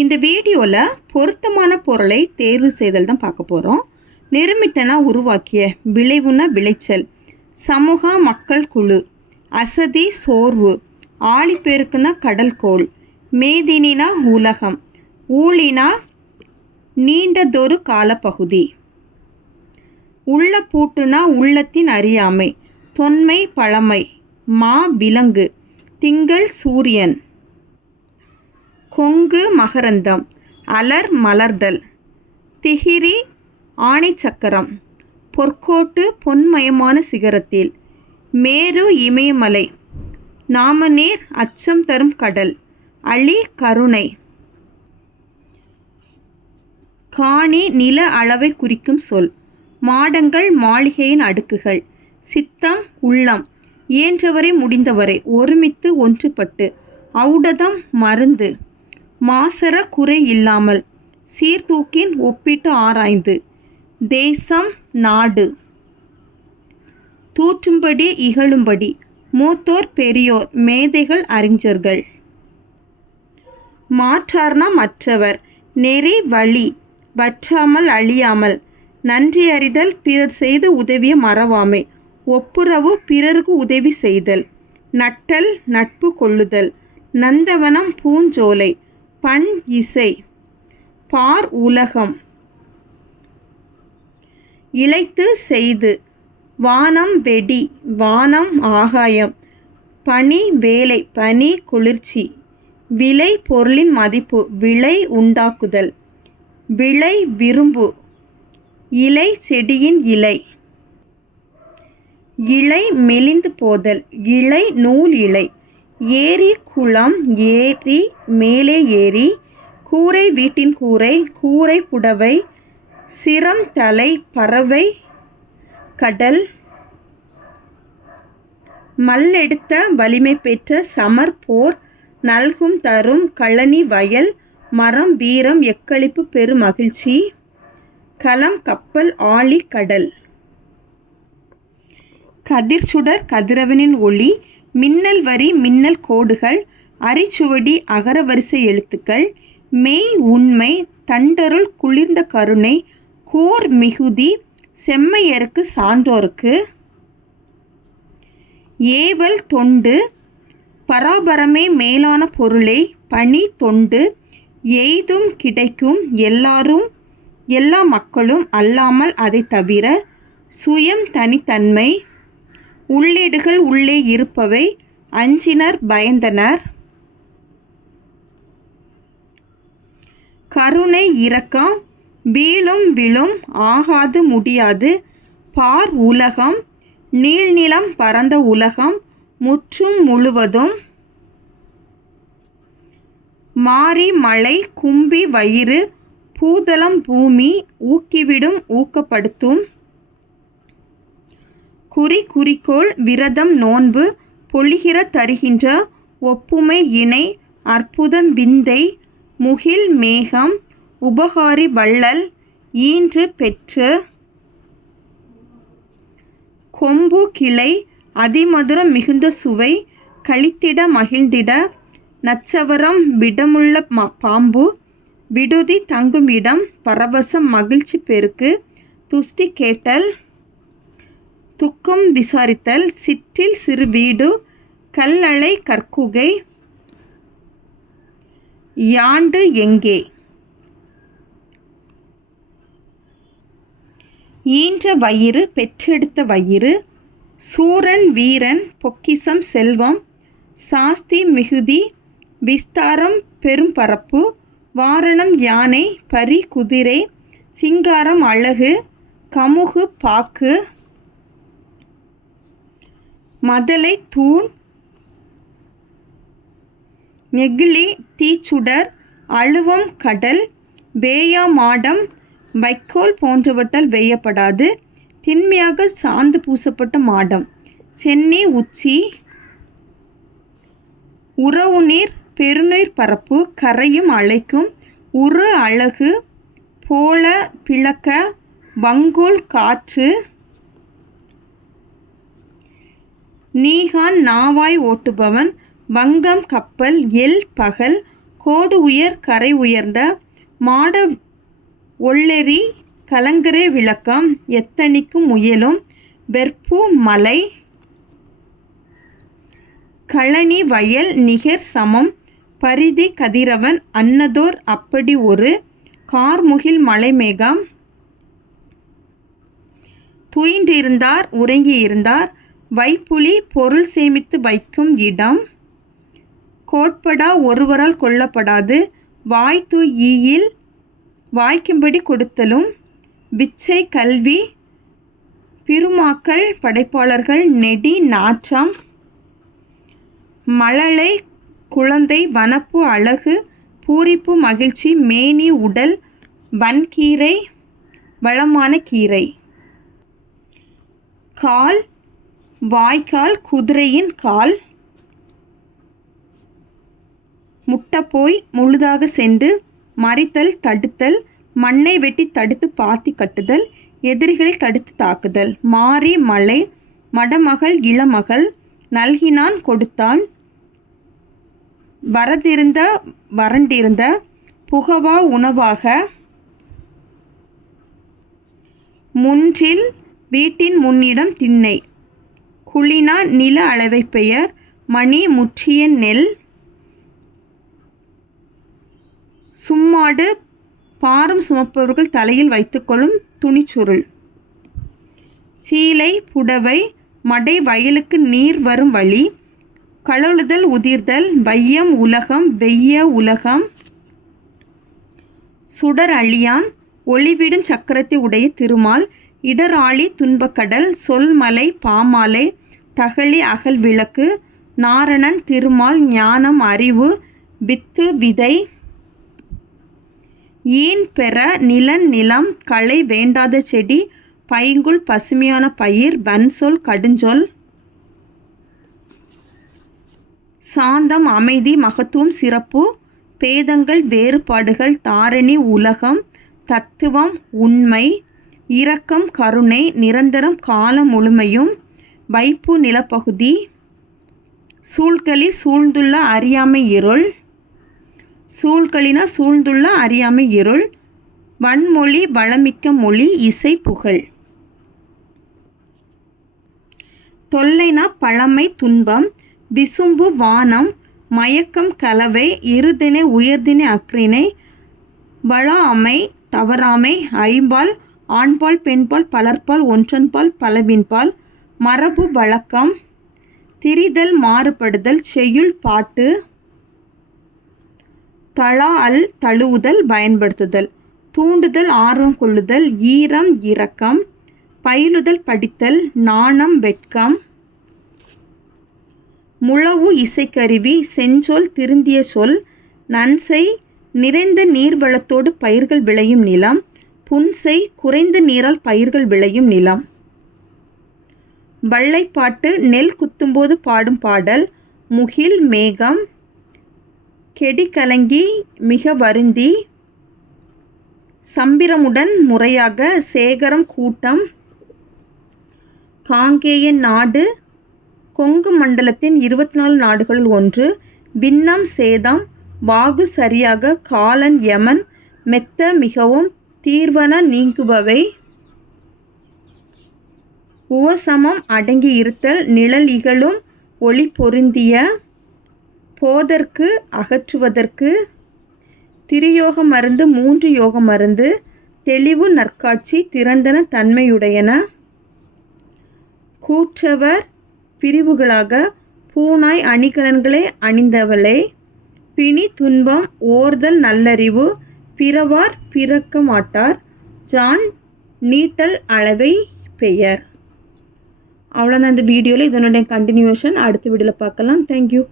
இந்த வீடியோவில் பொருத்தமான பொருளை தேர்வு செய்தல் தான் பார்க்க போகிறோம். நிருமித்தனா உருவாக்கிய, விளைவுனா விளைச்சல், சமூக மக்கள் குழு, அசதி சோர்வு, ஆழிப்பெருக்குனா கடல்கோள், மேதினினா உலகம், ஊழினா நீண்டதொரு காலப்பகுதி, உள்ள பூட்டுனா உள்ளத்தின் அறியாமை, தொன்மை பழமை, மா விலங்கு, திங்கள் சூரியன், கொங்கு மகரந்தம், அலர் மலர்தல், திகிரி ஆணை சக்கரம், பொற்கோட்டு பொன்மயமான சிகரத்தில், மேரு இமயமலை, நாமநீர் அச்சம் தரும் கடல், அழி கருணை, காணி நில அளவை குறிக்கும் சொல், மாடங்கள் மாளிகையின் அடுக்குகள், சித்தம் உள்ளம், இயன்றவரை முடிந்தவரை ஒருமித்து ஒன்றுபட்டு, ஔடதம் மருந்து, மாசற குறை இல்லாமல், சீர்தூக்கின் ஒப்பிட்டு ஆராய்ந்து, தேசம் நாடு, தூற்றும்படி இகழும்படி, மூத்தோர் பெரியோர் மேதைகள் அறிஞர்கள், மாற்றார்னா மற்றவர், நெறி வழி, வற்றாமல் அழியாமல், நன்றி அறிதல், பிறர் செய்து உதவிய மறவாமை, ஒப்புரவு பிறருக்கு உதவி செய்தல், நட்டல் நட்பு கொள்ளுதல், நந்தவனம் பூஞ்சோலை, பண் இசை, பார் உலகம், இளைத்து செய்து, வானம் வெடி, வானம் ஆகாயம், பனி வேலை, பனி குளிர்ச்சி, விலை பொருளின் மதிப்பு, விலை உண்டாக்குதல், விளை விரும்பு, இலை செடியின் இலை, இலை மெலிந்து போதல், இலை நூல் இலை, ஏரி குளம், ஏரி மேலே ஏரி, கூரை வீட்டின் கூரை, கூரை புடவை, சிரம் தலை, பறவை கடல், மல்லெடுத்த வலிமை பெற்ற சமர் போர், நல்கும் தரும் கழனி வயல், மரம் வீரம் எக்களிப்பு பெரு மகிழ்ச்சி, களம் கப்பல் ஆழி கடல், கதிர்சுடர் கதிரவனின் ஒளி, மின்னல் வரி மின்னல் கோடுகள், அரிச்சுவடி அகர வரிசை எழுத்துக்கள், மெய் உண்மை, தண்டருள் குளிர்ந்த கருணை, கூர் மிகுதி, செம்மையருக்கு சான்றோருக்கு, ஏவல் தொண்டு, பராபரமே மேலான பொருளை, பணி தொண்டு, எய்தும் கிடைக்கும் எல்லாரும் எல்லா மக்களும் அல்லாமல் அதை தவிர, சுயம் தனித்தன்மை, உள்ளீடுகள் உள்ளே இருப்பவை, அஞ்சினர் பயந்தனர், கருணை இரக்கம், வீழும் விழும் ஆகாது முடியாது, பார் உலகம், நீள்நிலம் பரந்த உலகம், முற்றும் முழுவதும், மாரி மலை, கும்பி வயிறு, பூதளம் பூமி, ஊக்கிவிடும் ஊக்கப்படுத்தும், குறிக்கோள், விரதம் நோன்பு, பொழிகிற தருகின்ற, ஒப்புமை இணை, அற்புதம் விந்தை, முகில் மேகம், உபகாரி வள்ளல், ஈன்று பெற்று, கொம்பு கிளை, அதிமதுரம் மிகுந்த சுவை, களித்திட மகிழ்ந்திட, நச்சவரம் விடமுள்ள பாம்பு, விடுதி தங்கும் இடம், பரவசம் மகிழ்ச்சி பெருக்கு, துஷ்டி கேட்டல், துக்கம் விசாரித்தல், சிற்றில் சிறு வீடு, கல்லளை கற்குகை, யாண்டு எங்கே, ஈன்ற வயிறு பெற்றெடுத்த வயிறு, சூரன் வீரன் பொக்கிசம் செல்வம், சாஸ்தி மிகுதி, விஸ்தாரம் பெரும் பரப்பு, வாரணம் யானை, பரி குதிரை, சிங்காரம் அழகு, கமுகு பாக்கு, மதலை தூண், நெகிழி தீச்சுடர், அழுவம் கடல், வேயா மாடம், வைக்கோல் போன்றவற்றால் வேயப்படாது, திண்மையாக சாந்து பூசப்பட்ட மாடம், சென்னி உச்சி, உறவுநீர் பெருநீர் பரப்பு, கரையும் அழைக்கும், உரு அழகு, போல பிளக்க, வங்கோல் காற்று, நீகான் நாவாய் ஓட்டுபவன், வங்கம் கப்பல், எல் பகல், கோடு உயர் கரை உயர்ந்த மாட ஒள்ளெறி கலங்கரை விளக்கம் எத்தனிக்கும் முயலும் வெற்பு மலை களனி வயல் நிகர் சமம் பரிதி கதிரவன் அன்னதோர் அப்படி ஒரு கார்முகில் மலைமேகம் துயின்றிருந்தார் உறங்கியிருந்தார் வைப்புலி பொருள் சேமித்து வைக்கும் இடம் கோட்படா ஒருவரால் கொல்லப்படாது வாய்த்து ஈயில் வாய்க்கும்படி கொடுத்தலும் பிச்சை கல்வி பிருமாக்கள் படைப்பாளர்கள் நெடி நாற்றம் மழலை குழந்தை வனப்பு அழகு பூரிப்பு மகிழ்ச்சி மேனி உடல் வன்கீரை வளமான கீரை கால் வாய்க்கால் குதிரையின் கால் முட்டப்போய் முழுதாக சென்று மறித்தல் தடுத்தல் மண்ணை வெட்டி தடுத்து பாத்தி கட்டுதல் எதிரிகளை தடுத்து தாக்குதல் மாரி மலை மடமகள் இளமகள் நல்கினான் கொடுத்தான் வரதிருந்த வறண்டிருந்த புகவா உணவாக முன்றில் வீட்டின் முன்னிடம் திண்ணை குளினா நில அளவை பெயர் மணி முற்றிய நெல் சும்மாடு பாரம் சுமப்பவர்கள் தலையில் வைத்துக்கொள்ளும் துணிச்சுருள் சீலை புடவை மடை வயலுக்கு நீர் வரும் வழி கழலுதல் உதிர்தல் வையம் உலகம் வெய்ய உலகம் சுடர் அழியான் ஒளிவிடும் சக்கரத்தை உடைய திருமால் இடராளி துன்பக்கடல் சொல்மலை பாமாலை தகளி அகல் விளக்கு நாரணன் திருமால் ஞானம் அறிவு வித்து விதை ஈன் பெற நிலன் நிலம் களை வேண்டாத செடி பைங்குள் பசுமையான பயிர் வன்சொல் கடுஞ்சொல் சாந்தம் அமைதி மகத்துவம் சிறப்பு பேதங்கள் வேறுபாடுகள் தாரணி உலகம் தத்துவம் உண்மை இரக்கம் கருணை நிரந்தரம் காலம் முழுமையும் வைப்பு நிலப்பகுதி சூழ்களி சூழ்ந்துள்ள அறியாமை இருள் சூழ்களினா சூழ்ந்துள்ள அறியாமை இருள் வன்மொழி வளமிக்க மொழி இசை புகழ் தொல்லைனா பழமை துன்பம் விசும்பு வானம் மயக்கம் கலவை இருதினை உயர்தினை அக்ரிணை வளாமை தவறாமை ஐம்பால் ஆண்பால் பெண்பால் பலர்பால் ஒன்றன்பால் பலவின்பால் மரபு வழக்கம் திரிதல் மாறுபடுதல் செய்யுள் பாட்டு தளா அல் தழுவுதல் பயன்படுத்துதல் தூண்டுதல் ஆர்வம் கொள்ளுதல் ஈரம் இரக்கம் பயிலுதல் படித்தல் நாணம் வெட்கம் முழவு இசைக்கருவி செஞ்சொல் திருந்திய சொல் நன்சை நிறைந்த நீர்வளத்தோடு பயிர்கள் விளையும் நிலம் புன்சை குறைந்த நீரால் பயிர்கள் விளையும் நிலம் வள்ளைப்பாட்டு நெல் குத்தும்போது பாடும் பாடல் முகில் மேகம் கெடி கலங்கி மிக வருந்தி சம்பிரமுடன் முறையாக சேகரம் கூட்டம் காங்கேய நாடு கொங்கு மண்டலத்தின் 24 நாடுகளில் ஒன்று பின்னம் சேதம் வாகு சரியாக காலன் யமன் மெத்த மிகவும் தீர்வன நீங்குபவை உவசமம் அடங்கி இருத்தல் நிழல் இகழும் ஒளி பொருந்திய போதற்கு அகற்றுவதற்கு திரியோக மருந்து 3 யோக மருந்து தெளிவு நற்காட்சி திறந்தன தன்மையுடையன கூற்றவர் பிரிவுகளாக பூனாய் அணிகலன்களை அணிந்தவளே பிணி துன்பம் ஓர்தல் நல்லறிவு பிறவார் பிறக்க மாட்டார் ஜான் நீட்டல் அளவை பெயர். அவ்வளோதான் இந்த வீடியோவில். இதனுடைய கண்டினியூஷன் அடுத்த வீடியோவில் பார்க்கலாம். தேங்க்யூ.